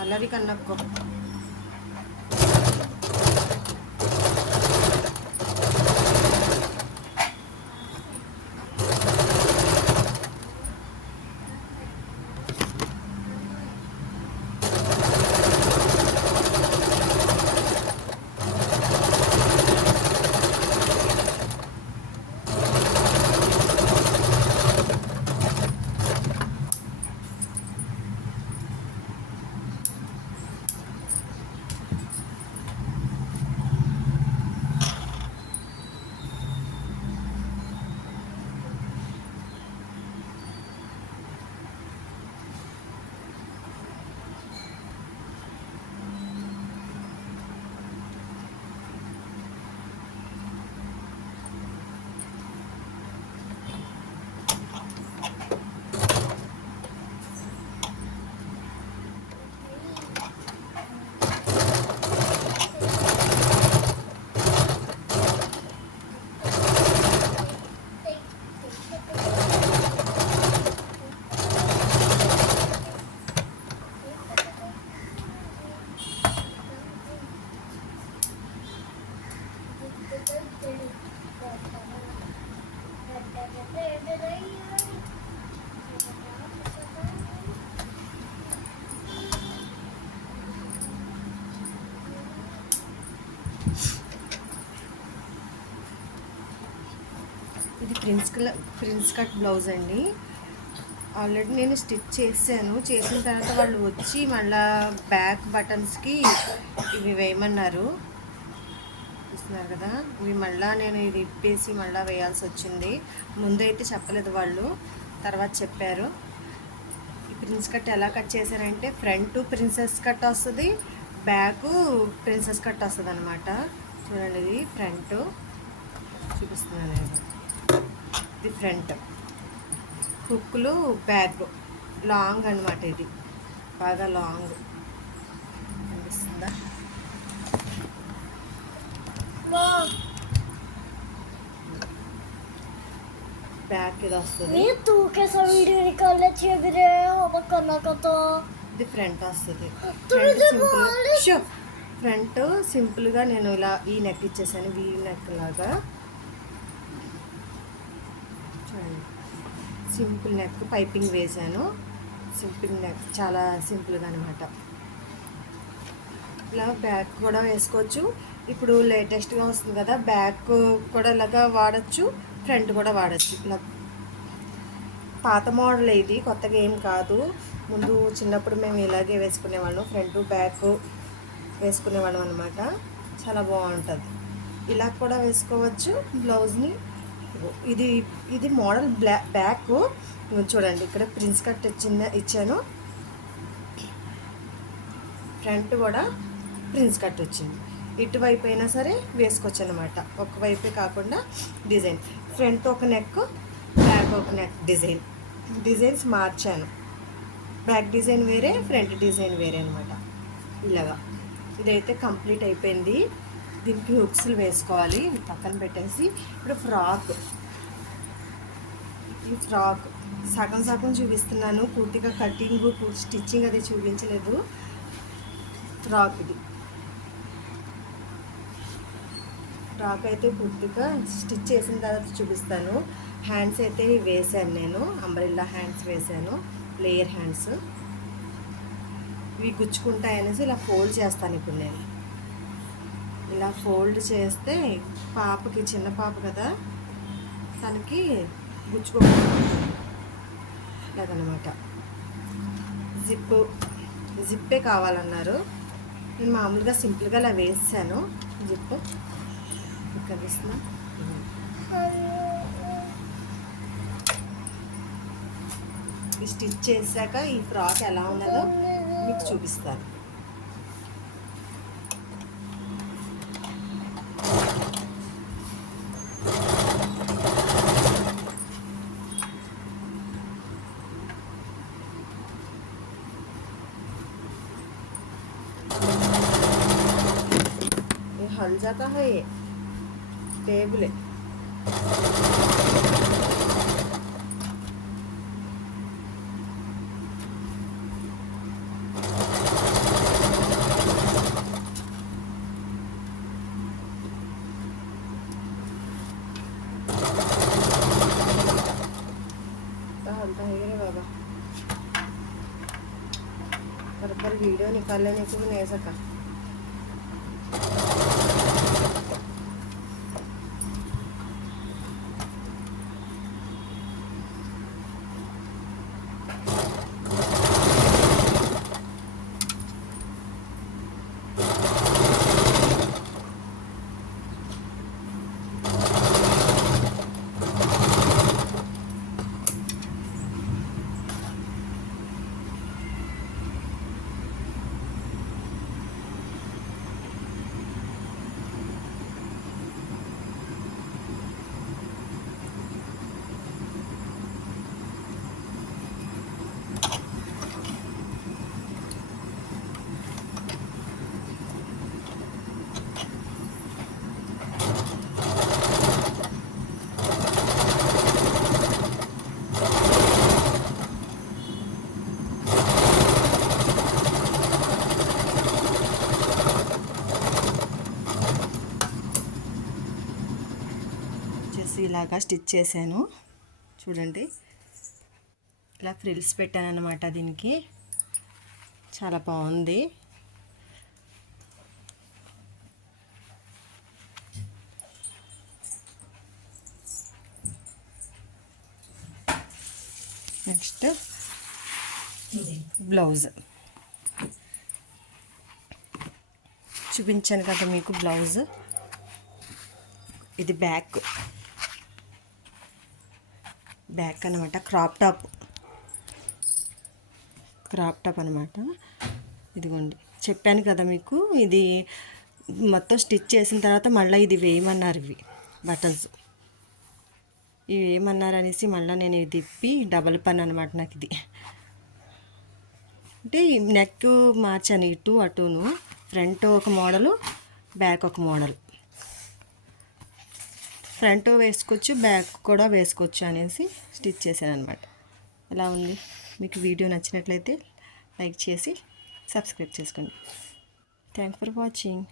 పల్లవి కన్నక్కో ఇది prince cut blouse అండి. Already నేను స్టిచ్ చేశాను. చేసిన తర్వాత వాళ్ళు వచ్చి మళ్ళీ బ్యాక్ బటన్స్కి ఇవి వేయమన్నారు. చూస్తున్నారు కదా, ఇవి మళ్ళీ నేను ఇది ఇప్పేసి మళ్ళీ వేయాల్సి వచ్చింది. ముందైతే చెప్పలేదు వాళ్ళు, తర్వాత చెప్పారు. ఈ ప్రిన్స్ కట్ ఎలా కట్ చేశారంటే ఫ్రంట్ ప్రిన్సెస్ కట్ వస్తుంది, బ్యాక్ ప్రిన్సెస్ కట్ వస్తుంది అనమాట. చూడండి, ఇది ఫ్రంట్ చూపిస్తున్నాను నేను. ఇది ఫ్రంట్ హుక్లు, బ్యాక్ లాంగ్ అనమాట. ఇది బాగా లాంగ్ కనిపిస్తుందా? బ్యాక్ ఇది వస్తుంది. ఇది ఫ్రంట్ వస్తుంది. ఫ్రంట్ సింపుల్గా నేను ఇలా ఈ నెక్ ఇచ్చేసాను, వీ నెక్ లాగా. సింపుల్ నెక్ పైపింగ్ వేసాను. సింపుల్ నెక్ చాలా సింపుల్గా అనమాట. ఇలా బ్యాక్ కూడా వేసుకోవచ్చు. ఇప్పుడు లేటెస్ట్గా వస్తుంది కదా, బ్యాక్ కూడా ఇలాగా వాడచ్చు, ఫ్రంట్ కూడా వాడచ్చు. ఇలా పాత మోడల్, ఇది కొత్తగా ఏం కాదు. ముందు చిన్నప్పుడు మేము ఇలాగే వేసుకునేవాళ్ళం, ఫ్రంట్ బ్యాక్ వేసుకునేవాళ్ళం అనమాట. చాలా బాగుంటుంది. ఇలా కూడా వేసుకోవచ్చు బ్లౌజ్ని. ఇది ఇది మోడల్ బ్యాక్ చూడండి, ఇక్కడ ప్రిన్స్ కట్ ఇచ్చాను. ఫ్రంట్ కూడా ప్రిన్స్ కట్ వచ్చింది. ఇటువైపు అయినా సరే వేసుకోవచ్చు అనమాట, ఒకవైపే కాకుండా డిజైన్. ఫ్రంట్ ఒక నెక్, బ్యాక్ ఒక నెక్ డిజైన్స్ మార్చాను. బ్యాక్ డిజైన్ వేరే, ఫ్రంట్ డిజైన్ వేరే అనమాట. ఇలాగా ఇదైతే కంప్లీట్ అయిపోయింది. దీనికి హుక్స్లు వేసుకోవాలి, పక్కన పెట్టేసి. ఇప్పుడు ఈ ఫ్రాక్ సగం సగం చూపిస్తున్నాను, పూర్తిగా కటింగ్ స్టిచ్చింగ్ అది చూపించలేదు. ఫ్రాక్ అయితే పూర్తిగా స్టిచ్ చేసిన తర్వాత చూపిస్తాను. హ్యాండ్స్ అయితే వేసాను నేను, అంబ్రెల్లా హ్యాండ్స్ వేసాను, లేయర్ హ్యాండ్స్. ఇవి గుచ్చుకుంటాయనేసి ఇలా ఫోల్డ్ చేస్తాను. ఇప్పుడు నేను ఇలా ఫోల్డ్ చేస్తే పాపకి, చిన్న పాప కదా, తనకి గుచ్చుకోలేదన్నమాట. జిప్పే కావాలన్నారు. నేను మామూలుగా సింపుల్గా ఇలా వేసాను. జిప్ కనిపిస్తున్నా. స్టిచ్ చేశాక ఈ ఫ్రాక్ ఎలా ఉన్నదో మీకు చూపిస్తాను. हल जाता है ये टेबल है। అయ్యే బాబా पर वीडियो निकालने को भी नहीं सका। ఇలాగా స్టిచ్ చేశాను చూడండి. ఇలా ఫ్రిల్స్ పెట్టాను అన్నమాట. దీనికి చాలా బాగుంది. నెక్స్ట్ బ్లౌజ్ చూపించాను కదా మీకు. బ్లౌజ్ ఇది బ్యాక్ అనమాట. క్రాప్ టాప్ అనమాట. ఇదిగోండి చెప్పాను కదా మీకు. ఇది మొత్తం స్టిచ్ చేసిన తర్వాత మళ్ళీ ఇది వేయమన్నారు. ఇవి బటన్స్ ఇవి వేయమన్నారు అనేసి మళ్ళీ నేను ఇది తిప్పి డబల్ పని అనమాట నాకు ఇది. అంటే నెక్ మార్చాను ఇటు అటును. ఫ్రంట్ ఒక మోడలు, బ్యాక్ ఒక మోడల్. ఫ్రంట్ వేసుకోవచ్చు, బ్యాక్ కూడా వేసుకోవచ్చు అనేసి స్టిచ్ చేశాను అనమాట. ఎలా ఉంది? మీకు వీడియో నచ్చినట్లయితే లైక్ చేసి సబ్స్క్రైబ్ చేసుకోండి. Thanks for watching.